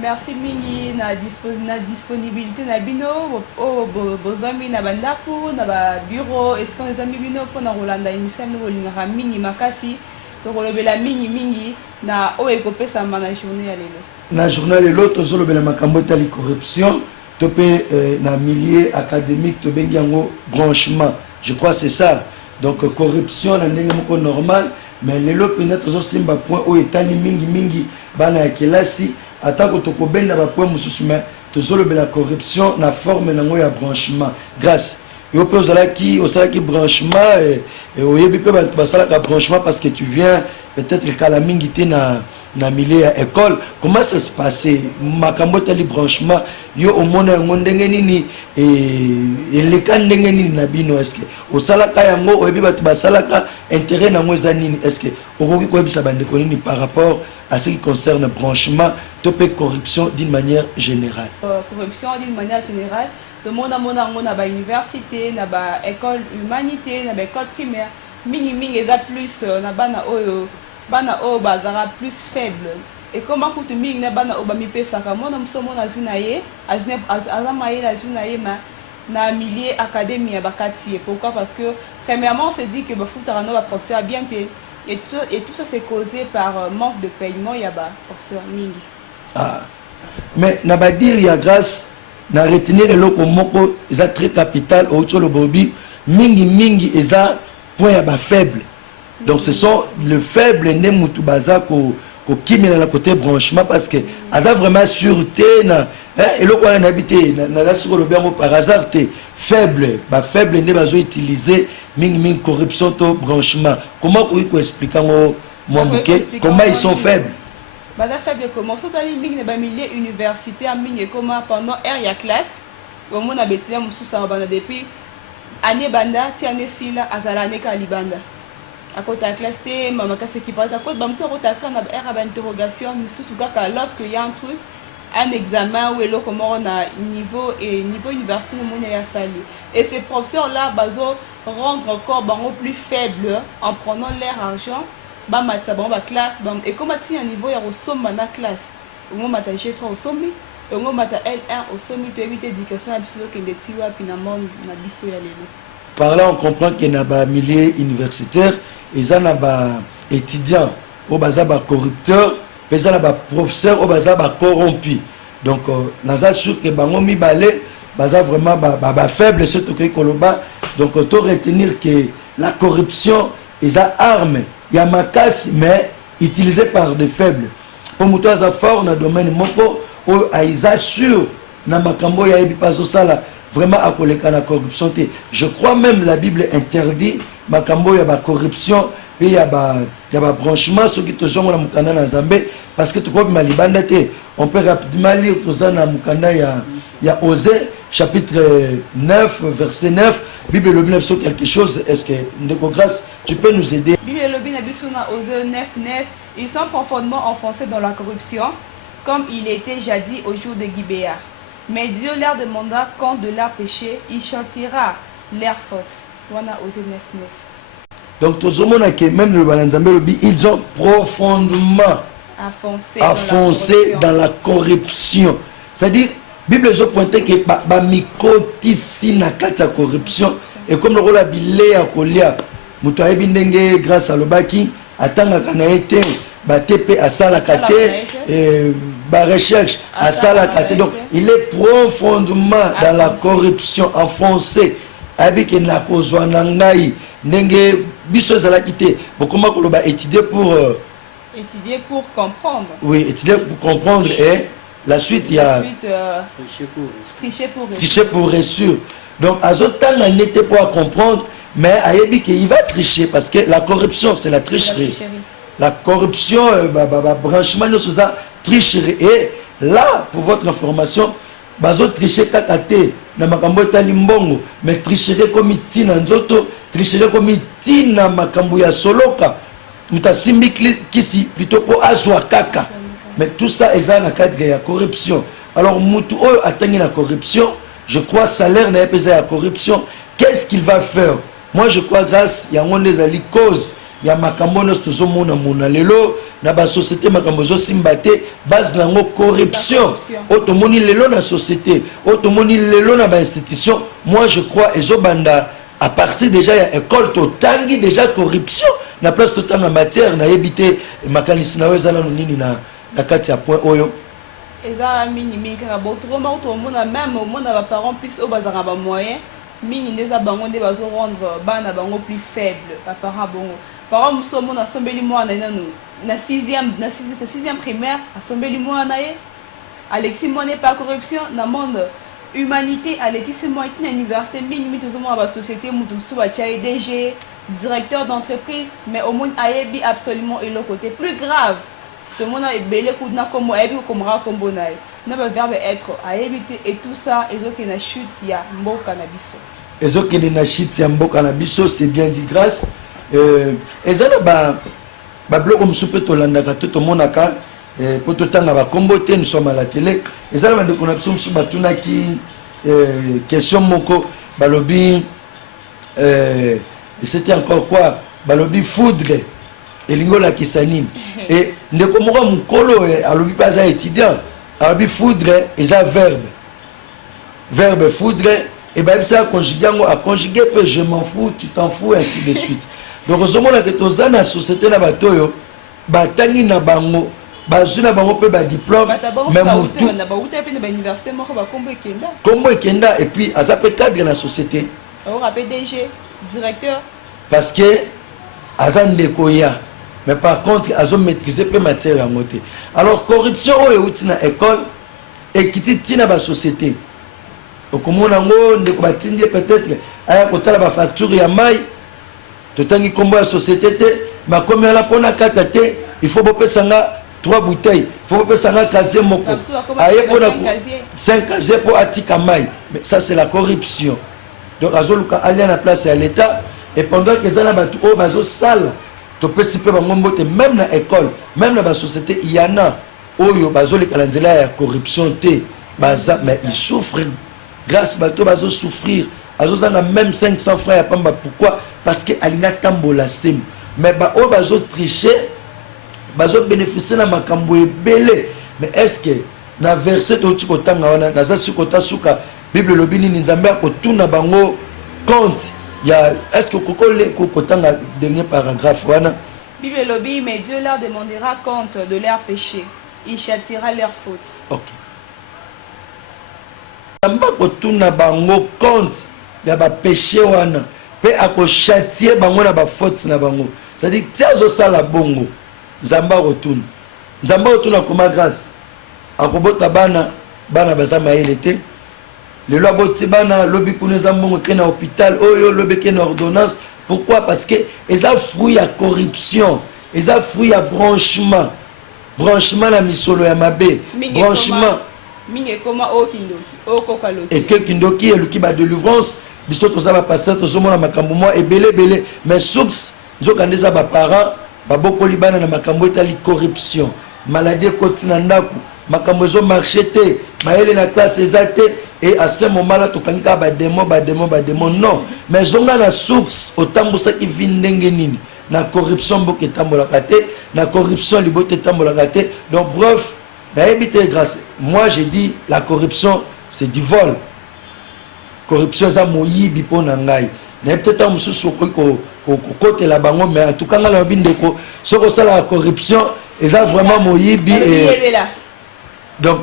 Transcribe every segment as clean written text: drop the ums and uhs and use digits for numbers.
merci mingi na disponibilité na bino bozami na bandaku na ba bureau est-ce que les amis bino pour na Rolanda émission no bolingaka mingi makasi to kolobela mingi na o ekopesa na journée ya lelo na journée lelo tozolobela makambo etali corruption to pe na milieu académique to bengi yango branchement je crois c'est ça donc corruption na ndenge moko normal mais lelo peut-être tozosimba point o etali mingi bana ya kelasi atako tokobenda ba point mususu mais tozolobela corruption na forme nango ya branchement grâce et au salaki branchement et au yebi pe basalaka branchement parce que tu viens peut-être le calamingité na milieu ya école comment ça se passait makambo tali branchement yo omona yango ndenge nini et le kan ndenge nini na bino est-ce que au salaka yango oyebi batu basalaka intérêt nango eza nini est-ce que okoki koyebisa bandeko nini par rapport à ce qui concerne branchement topé corruption d'une manière générale corruption d'une manière générale le monde a ba université na ba école humanité na ba école primaire mingi eza plus na bana o bazara plus faible et comment que tu mingi na bana o ba mipesaka mona musomo na zunaye azamaye la zunaye na milieu académie ya bakati pourquoi parce que premièrement on se dit que ba futara no ba professeur bien et tout ça c'est causé par manque de paiement ya ba professeur mingi mais na ba dire ya grâce na retenir eloko moko eza très capital au tcholo bobi mingi eza point ya ba faible donc ce sont le faible ne mutu baza ko kimela na côté branchement parce que aza vraiment sûreté na eloko wana na habité na la sur le bien par hasard te faible ba faible ne bazo utiliser mingi corruption to branchement comment ko expliquer moi comment ils sont faibles bada faible comment so tali mingi na ba milieu université mingi comment pendant heure ya classe au mona betia mususa bana depuis année banda ti année sila azala ne ka libanda à côté de la classe te mama kasi qui parle à côté bamso à quand na heure ba interrogation mususu kaka lorsque il y a un truc un examen où est comment on a niveau université no mona ya sali et ces professeurs là bazo rendre encore bango plus faible en prenant leur argent ba matsa ba classe et comment ti un niveau ya resomba na classe ngo mata G3 osomi ngo mata L1 osomi to éviter éducation ya biso ke ndeti wa pina monde na biso ya lelo par là on comprend que na ba milieu universitaire eza na ba étudiants au baza ba corrupteur eza na ba professeur au baza ba corrompu donc naza sûr que bango mibale baza vraiment ba faible surtout que koloba donc to retenir que la corruption eza arme ya makasi mais utilisé par des faibles pour muto aza fort na domaine moko o aiza sûr na makambo ya ebi paso sala vraiment à koleka na corruption te je crois même la Bible interdit makambo ya ba corruption et ya ba branchement ce qui te jongo na mukanda na Nzambe parce que tu vois malibanda te on peut rapidement lire tout ça na mukanda ya Osée chapitre 9 verset 9 Bible le bien sur quelque chose est-ce que Ndeko Grâce tu peux nous aider Bible le bien na Osée 9 ils sont profondément enfoncés dans la corruption comme il était jadis au jour de Gibéa mais Dieu leur demanda compte de leur péché il châtiera leur faute voilà Osée 9 donc tout le monde que même le Balanzambe ils ont profondément enfoncé dans la corruption c'est-à-dire Bible je pointé que ba mikotisi na kati ya corruption et comme le rôle bilé ya kolia muto ayebi ndenge grâce à lobaki atanga kana été ba TP à sala kate et ba recherche à sala kate donc il est profondément dans la corruption enfoncé avec la cause ngai ndenge biso zala kité comment ko loba étudier pour comprendre oui étudier pour comprendre et la suite il y a tricher pour réussir donc azotan n'était pas à comprendre mais ayebi qu'il va tricher parce que la corruption c'est la tricherie la corruption branchement nous ça tricherie et là pour votre information bazo tricher kakate na makambo etali mbongo mais tricherie comme itina nzoto tricherie comme itina makambo ya soloka mutasimbi kisi plutôt pour azwa kaka mais tout ça est dans le cadre de la corruption alors mutu oyo atangi la corruption je crois salaire n'a pas la corruption qu'est-ce qu'il va faire moi je crois grâce il y a des ali cause ya makambo nyonso tozomona mona lelo na basociété makambo ezosimba te base nango corruption oyo tomoni lelo na société oyo tomoni lelo na bainstitution. Moi je crois ezobanda à partir déjà ya école totangi déjà corruption na place totanga matière nayebi te makanisi na oyo eza nano nini na kati ya point oyo eza mingi kaka botroma otomona même omona baparents plus oyo bazalaka bamoyen mingi nde eza bango nde bazorendre bana bango plus faible baparent bongo. Parent mosusu omona asombeli mwana nanu na 6e primaire asombeli mwana ye alexi mwana pas corruption na monde humanité alexi mwana na université mingi tozomona basociété mutu mosusu batia ye DG directeur d'entreprise mais au monde ayebi absolument et le côté plus grave tout le monde a belé coup na comme ayebi komra kombo na ye na ba verbe être ayebi et tout ça ezoki na chute ya mboka na biso ezoki na chute ya mboka na biso. C'est bien dit grâce ezana ba bloko msupe tolandaka to tomonaka po totanga ba kombo te nous sommes à la télé ezana ba ndeko na biso msupe batunaki question moko balobi c'était encore quoi balobi foudre elingo la kisanine et ndeko moko mukolo alobi pas ça étudiant alobi foudre eza verbe foudre et ben ça conjuguer à conjuguer peu je m'en fous tu t'en fous ainsi de suite. Donc ozomona que toza na société na batoyo batangi na bango bazuna bango pe ba diplôme même tout na ba uta pe na université moko ba kombo ekenda et puis aza pe cadre na société on rappelle DG directeur parce que aza ndeko ya mais par contre azo maîtriser pe matière ya moté. Alors corruption oyo uti na école et kiti tina ba société okomona ngo ndeko batindi peut-être aya kotala ba facture ya mai totangi kombo ya société te makomi ala pona kata te il faut bopesa nga 3 bouteilles il faut bopesa nga casier moko aye pona 5 casier pour atika mai. Mais ça c'est la corruption. Donc azoluka aller na place ya l'état et pendant que ça na batu o bazo sala to pesi pe bango mbote même na école même na ba société il y en a oyo bazolika la nzela ya corruption te baza mais ils souffrent grâce bato bazo souffrir azozanga même 500 francs ya pamba. Pourquoi? Parce que alinga tambola sim mais ba o bazo tricher bazo bénéficier na makambo ebele. Mais est-ce que na verset to tikotanga wana naza sikota suka Bible lobini nzambe akotuna bango compte ya est-ce que kokotanga dernier paragraphe wana Bible lobi mais Dieu leur demandera compte de leurs péchés, il châtiera leurs fautes. OK. Nzambe akotuna bango compte ya ba péché wana pe akochâtier bango na ba faute na bango. C'est-à-dire tiazo sala bongo nzambe akotuna. Nzambe akotuna comme grâce akobota bana baza mayele te. Le loi botibana lobi kuneza mbongo kena hôpital oyo lobi kena ordonnance. Pourquoi? Parce que eza fruit à corruption, eza fruit à branchement la misolo ya mabe branchement mingi koma o kindoki o kokaloki et que kindoki eluki ba délivrance biso to za ba pasteur to zomona makambo mo ebele mais source nzoka ndeza ba parents babokoli bana na makambo etali corruption maladie kotina ndaku makambo ezo marché te mayele na classe ezate. Et à ce moment-là, tu peux dire ba démon non. Mais zonga na source autant ça qui vient ndengenini. Na corruption boke tambola kate, na corruption libote tambola kate. Donc bref, d'ailleurs grâce. Moi j'ai dit la corruption c'est du vol. Corruption ça moyibi pona ngai. Na peut-être un mususu ko côté la bango mais en tout cas na bindeko soko ça la corruption et ça vraiment moyibi et donc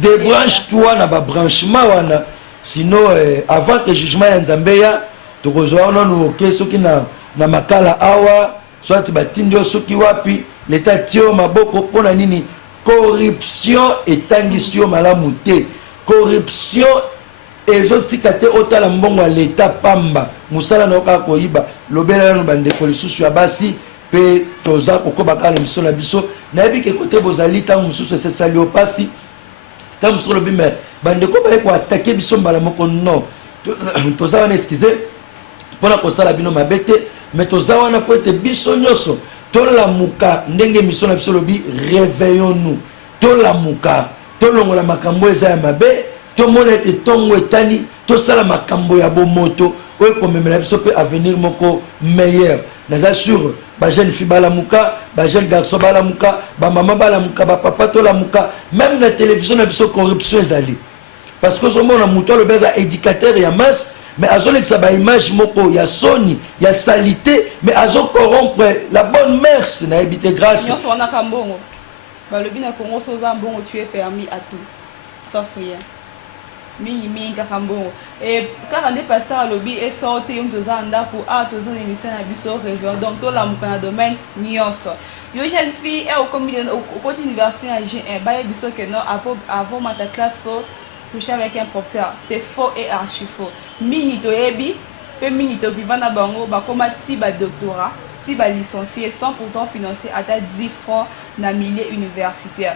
débranche-toi na ba branchement wana sinon avant que jugement ya nzambe ya tokozwa no soki na makala awa soit batindio soki wapi l'état tio maboko pona nini corruption etangisio malamu te corruption ezotika te otala mbongo ya l'état pamba musala na oka koyiba lobela no bandeko lisusu ya basi pe toza kokoba na miso na biso nayebi ke kote bozali ntango mosusu esesali opasi ntango mosusu lobi me bandeko baye koatake biso mbala moko non toza wana eskize mpona kosala bino mabe te mais toza wana po ete biso nyonso tolamuka ndenge miso na biso lobi réveillons nous tolamuka tolongola makambo eza ya mabe tomona ete ntongo etani tosala makambo ya bomoto oyo ekomemela biso mpe avenir moko meilleur. naza sûr ba jeune fille balamuka ba jeune garçon balamuka ba maman balamuka ba papa tolamuka même la télévision na biso corruption ezali parce que ozomona moto alobi aza éducateur ya masse mais azolekisa ba image moko ya soni ya salité mais azocorrompre la bonne mœurs nayebi te grâce nyonso wana kambongo balobi na Congo soza mbongo tu es permis à tout sauf rien mingi kaka mbongo et kaka nde pasteur alobi esorte yo toza ndako toza na émission na biso réveillon donc tolamuka na domaine nyonso yo jeune fille okomi okoti université na G1 baye biso que non avant mata classe faut coucher avec un professeur c'est faux et archi faux mingi toyebi pe mingi to vivant na bango bakoma ti ba doctorat ti ba licencié sans pourtant financer ata 10 francs na milieu universitaire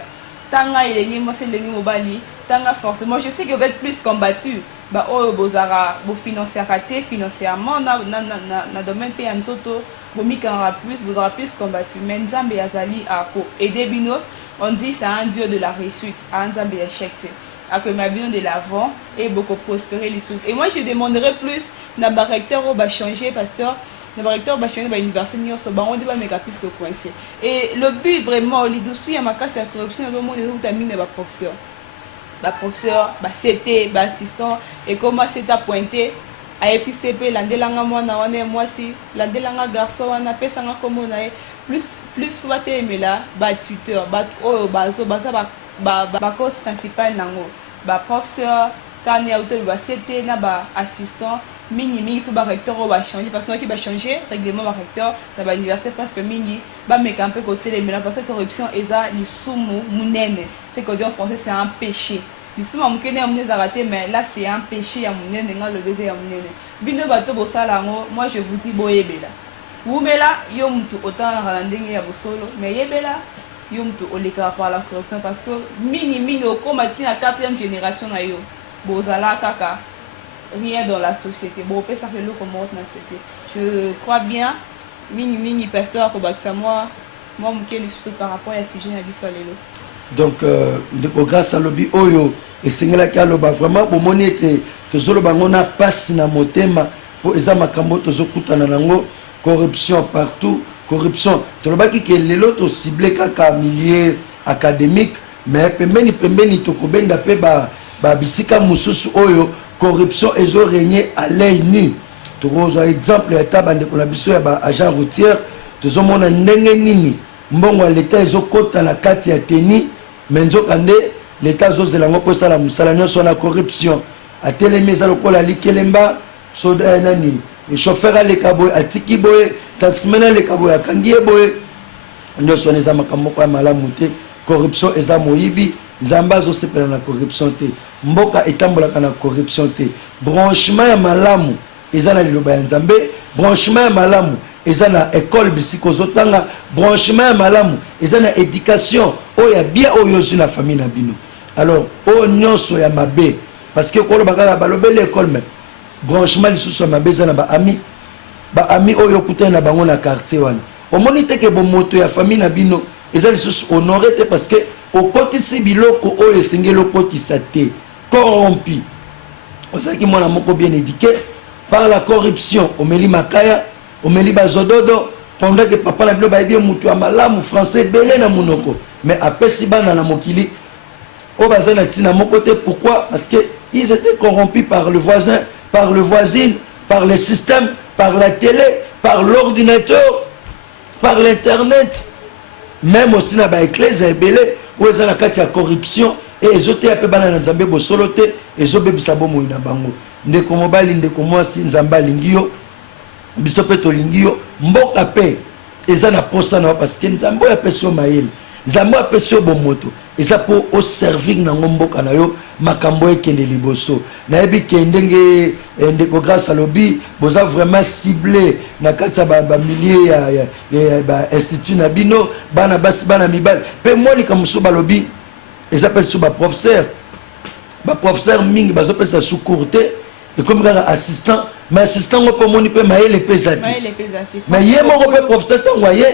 tanga elengi moi c'est lengi mobali tanga forcément je sais que vous êtes plus combattu ba o bozara bo financer raté financièrement na domaine pe nzoto bo mikanga plus vous aura plus combattu mais nzambe yazali ako aider bino on dit c'est un dieu de la réussite nzambe échec que ma vie de l'avant et beaucoup prospérer les choses. Et moi je demanderais plus na ba recteur au ba changer pasteur na ba recteur ba changer ba université ni so ba on dit ba méga plus que coincé. Et le but vraiment li dessous ya makasi ya corruption au monde où ta mine ba professeur ba CT ba assistant et comment c'est à pointer à FCCP landelanga mwana wana moi si landelanga garçon wana pesa nga comme on a plus faut ba temela ba tuteur ba o bazo ba cause principale nango ba professeur quand il y a auto ba CT na ba assistant mingi faut ba recteur ba changer parce que qui va changer règlement ba recteur na ba université parce que mingi ba meka un peu côté les mélanges parce que corruption eza lisumu munene c'est que en français c'est un péché lisumu mukene munene zaraté mais là c'est un péché ya munene nga le baiser ya munene bino bato bo sala ngo moi je vous dis boyebela wumela yo mutu autant na ndenge ya bosolo mais yebela yo mutu oleka par la corruption parce que mingi au combattre la 4e génération na yo bozala kaka rien dans la société bon peut ça fait le comment dans la société je crois bien mingi pasteur ko bakisa moi mukeli surtout par rapport à sujet na biso lelo donc de grâce à lobby oyo esengela ka loba vraiment bomoni ete tozolo bangona passe na motema po eza makambo tozokutana nango corruption partout corruption tolobaki ke lelo to ciblé kaka milieu académique mais pembeni tokobenda pe ba bisika mususu oyo corruption ezo régner à l'œil nu tokozwa exemple ya tabande ko na biso ya ba agent routier tozomona ndenge nini mbongo ya l'état ezokota na kati ya teni menzokande l'état zozelango ko sala musala nyonso na corruption atelemi eza lokola likelemba soda nani le chauffeur a les cabots atiki boye taxman a les cabots akangi boye nyonso eza makambo kwa malamu te corruption eza moyibi zamba zo sepela na corruption te mboka etambolaka na corruption te branchement ya malamu eza na liloba ya nzambe branchement ya malamu eza na école bisiko zotanga branchement ya malamu eza na éducation oya bien oyo zu na famille na bino alors o nyonso ya mabe parce que kolo bakala balobele école même branchement lisusu ya mabe eza na ba ami oyo kutana na bango na quartier wana omoni te ke bomoto ya famille na bino eza lisusu honoré te parce que okotisi biloko oyo esengeli okotisa te corrompu ozalaki mwana moko bien éduqué par la corruption omeli makaya omeli bazododo pendant que papa na bilo bayebi mutu ya malamu français belé na monoko mais apesi bana na mokili o baza na tina moko te pourquoi parce que ils étaient corrompus par le voisin par le voisine par le système par la télé par l'ordinateur par l'internet même aussi na ba église ebele où ils ont la carte de corruption et ils ont été appelés bana na nzambe bosolo te ezo bebisa bomo na bango ndeko mobali ndeko mwasi nzamba lingio biso pe to lingio mboka pe eza na posa na parce que nzambo ya peso mayele nzambo ya peso bomoto eza po au servir na mboka na yo makambo ekende liboso na yebi kendenge ndeko grâce à lobby boza vraiment ciblé na kati ba milieu ya ba institut na bino bana basi bana mibal pe moli comme so ba lobby ils appellent so ba professeur mingi bazo pesa sous courté et comme un assistant mais assistant on peut moni pe maele pesati mais yemo ko professeur tangoye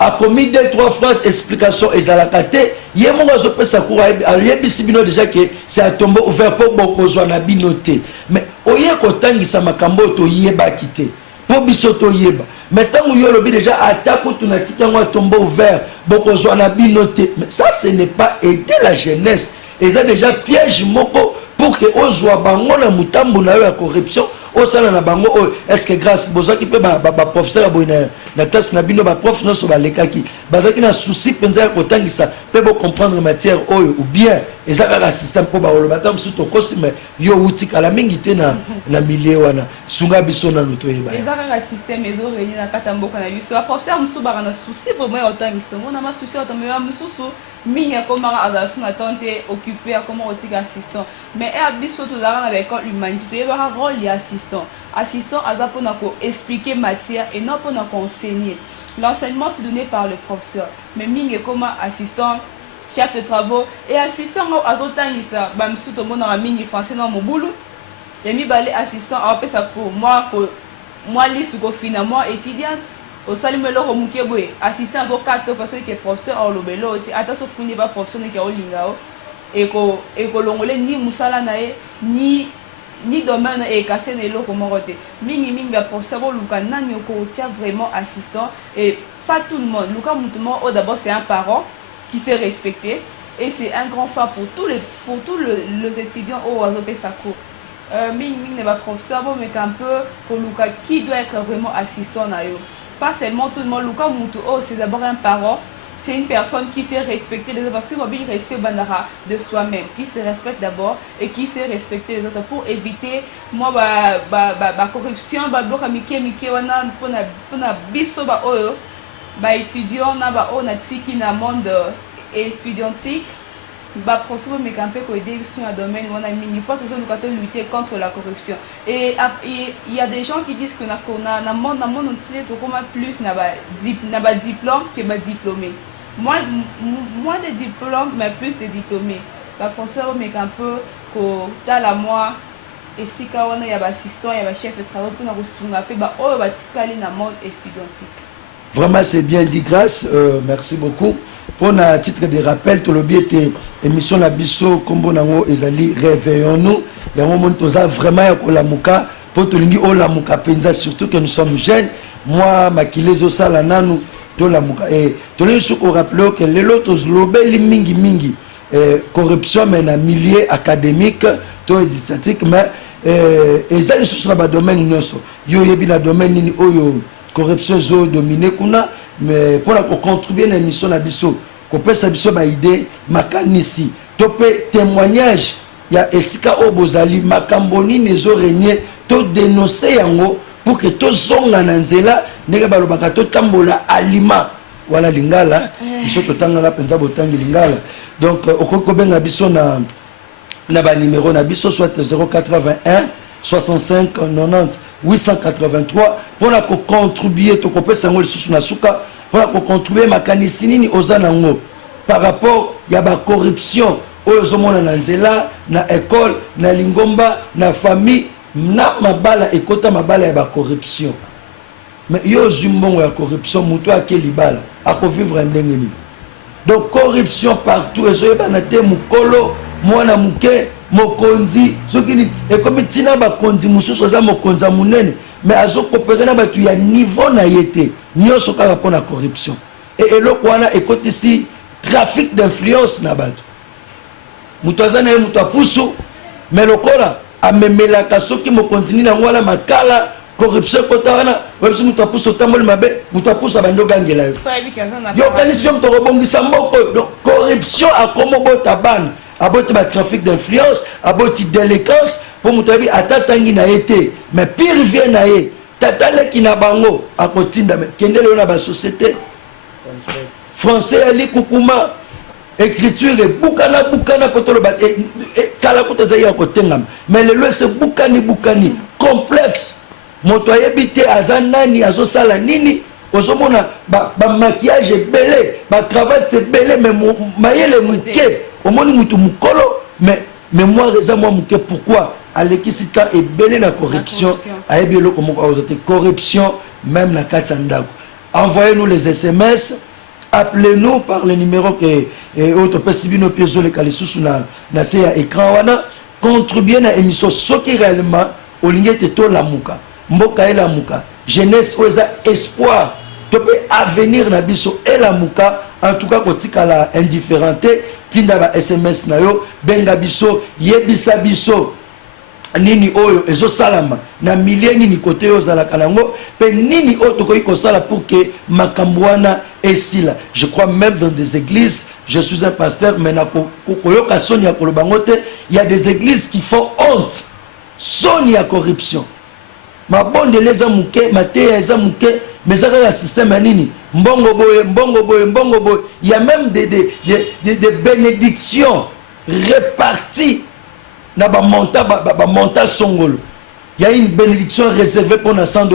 a commis 2-3 phrases explication ezalakate yemo ko zo pesa cour a yebisi bino déjà que c'est un tombeau ouvert pour bokozwa na binoté mais oye ko tangisa makambo to yeba kité pour bisoto yeba. Mais tant que yolobi déjà attaque tu n'as tika moi tombeau ouvert beaucoup zo na binoté. Mais ça ce n'est pas aider la jeunesse. Et ça déjà piège moko pour que ozwa bango na mutambo na la corruption. Au sein na bango est-ce que grâce besoin qui peut ba professeur boina na classe na bino ba prof no so ba lekaki bazaki na souci penza ko tangisa peut comprendre matière ou bien et ça ka système pour ba oloba tam surtout kosime yo uti kala mingi te na milieu wana sunga biso na luto yeba et ça ka système ezo réunir na katamboka na biso professeur musu ba na souci vraiment otangisa mona ma souci otamela mususu mingi comment adaptation na tante occupé comment otika assistant mais et biso to la avec l'école humanité to ba rôle ya assistant aza pour expliquer matière et non pour enseigner. L'enseignement c'est donné par le professeur. Mais mingi comme assistant, chef de travaux et assistant azotangisa bamsu to mona mingi français dans mon boulot. Et mi balé assistant après ça pour moi liste ko finalement étudiante au salume lo muke boy assistant azo 4 parce que professeur au lobelo ata so funi ba professeur ne ka olingao et ko longole ni musala nae ni domaine et cassé ne lo comment roter mingi ba pour savoir luka nani ko tia vraiment assistant et pas tout le monde luka mutumo d'abord c'est un parent qui s'est respecté et c'est un grand phare pour tous les étudiants au azope sa cour mingi ne ba professeur bon mais un peu pour luka qui doit être vraiment assistant na yo pas seulement tout le monde luka mutu c'est d'abord un parent. C'est une personne qui sait respecter les autres parce que mobile respect bandara de soi-même, qui se respecte d'abord et qui sait respecter les autres pour éviter moi ba corruption ba bloc mike wana pour na biso ba oyo ba étudiant na ba ona tiki na monde étudiantique ba procédure mais camper ko aider sur un domaine on a mis pas toujours nous lutter contre la corruption et il y a des gens qui disent que na monde entier to comme plus na ba diplôme que ba diplômé. Moins de diplômes, mais plus de diplômés. La conseil mais un peu que dans la mois et si quand on a assistant, il y a chef de travail pour nous soutenir, bah oh bah tirer dans le monde étudiantique. Vraiment c'est bien dit grâce, merci beaucoup. Pour un titre de rappel, tout le bien était émission la biso comme bonango ezali réveillons-nous. Il y a un moment où ça vraiment ya la muka pour tout le monde la muka penza surtout que nous sommes jeunes. Moi makilezo sala nanu de la muka et tout le monde rappelé que les autres lobeli mingi corruption mais dans milieu académique to statistique mais ezali sur le domaine nyonso yo yebi na domaine nini oyo corruption zo dominer kuna mais pour la contribuer à l'émission na biso ko pesa biso ba idée makanisi to pe témoignage ya esika obozali makamboni nezo régner to dénoncer yango pour que to zonga na nzela ndenge balobaka to tambola alima wala lingala biso to tangala penza botangi lingala donc okoko benga biso na ba numéro na biso soit 081 65 90 883 pour la contribuer to kopesa ngol susu na suka pour la contribuer makanisi nini ozanango par rapport ya ba corruption ozomona na nzela na école na lingomba na famille na mabala ekota mabala ya ba corruption mais yo zumbongo ya corruption muto akeli bala ako vivre ndenge ni donc corruption partout ezoyeba na te mukolo mwana muke mokonzi soki et comme tina ba konzi mususu za mokonza munene mais azokopere na batu ya niveau na yete nyoso kaka pona corruption et eloko wana ekotisi trafic d'influence na batu muto azana ye muto apusu mais lokola amemelaka soki mokonzi na ngwala makala corruption kotana webisi muto apusu tamboli mabe muto apusu bando gangela yo kanisi yo muto robongisa mboko donc corruption akomo bota bana aboti ba trafic d'influence aboti délinquance pour mutabi atatangi na été mais pire vient na ye tatale ki na bango akotinda kendele na ba société français ali kukuma écriture bukana potolo ba kala kota ya kotengam mais le c'est bukani complexe moto ayebite azanani azosala nini ozomona ba maquillage belé ba cravate belé mais mayele muke omoni mutu mukolo mais moi raison moi muke pourquoi alekisi temps et belé na corruption ayebi eloko moko azote corruption même na katandako envoyez-nous les SMS appelez-nous par le numéro que auto pesibino piezo le kalisusu na se ya écran wana contribuer na émission soki réellement olingete to la muka mboka ela muka jeunesse oyo eza espoir to mpe avenir na biso elamuka en tout cas kotika la indifférente tinda ba SMS na yo benga biso yebisa biso nini oyo ezosalama na milie nini kote oyo ozalaka nango pe nini oyo tokoki kosala pour que makambo wana esila. Je crois même dans des églises, je suis un pasteur mais na koyoka soni ya koloba ngo te, il y a des églises qui font honte soni ya corruption mabondele eza muke mateya eza muke mais ça le système ya nini mbongo boye mbongo boye mbongo boye. Il y a même des bénédictions réparties na ba monta songolo. Il y a une bénédiction réservée pour $100,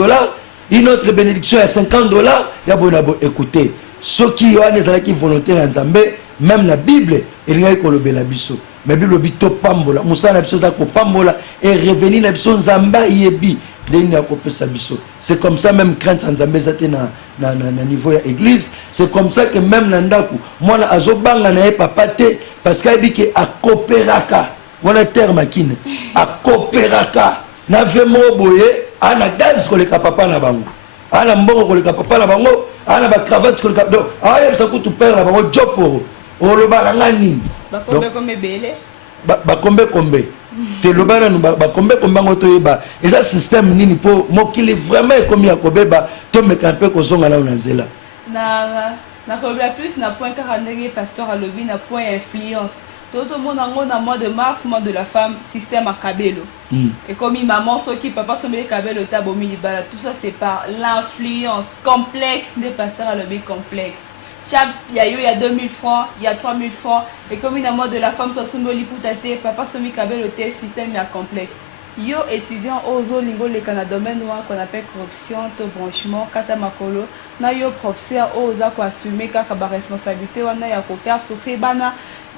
une autre bénédiction à $50. Ya bonabo écoutez, ceux qui ont des volontaires en Nzambe, même la Bible, il y a kolobela biso. Mais Bible bito pambola, musa na biso za ko pambola et revenir na biso Nzamba yebi. C'est comme ça même crainte Nzambe zate na niveau ya église, c'est comme ça que même na ndaku moi na azobanga na papa te parce qu'il dit que a coopéraka. Voilà terme kine a coopéraka na vemo boye ana gaz koleka papa na bango ana mbongo koleka papa na bango ana ba cravate koleka donc aya ça coûte père na bango jopo oloba ngani ba kombe belé ba kombe te lobana ba kombe ngo toyeba eza système nini po mokili vraiment comme ya kobeba to mekampe ko zonga na nzela na kobla plus na point 42 pasteur alobi na point influence. Tout le monde en mois de mars, mois de la femme, système à Kabelo. Et comme maman, ceux qui papa sont les Kabelo, tout ça c'est par l'influence complexe des pasteurs à l'objet complexe. Chaque il y a 2000 francs, il y a 3000 francs. Et comme il y a mois de la femme, papa sont les Kabelo, tel système est complexe. Yo étudiant aux lingo le Canada domaine qu'on appelle corruption, to branchement, kata makolo. Na yo professeur aux a ko assumer kaka ba responsabilité wana ya ko faire souffrir bana.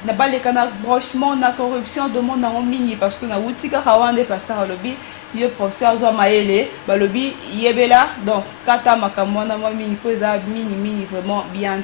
Na pas les canaux branchement na corruption de monde en mini parce que na wutika hawande passer à lobby yo professeur zo maele ba lobby yebela donc kata makamwana mini poza mini vraiment bien.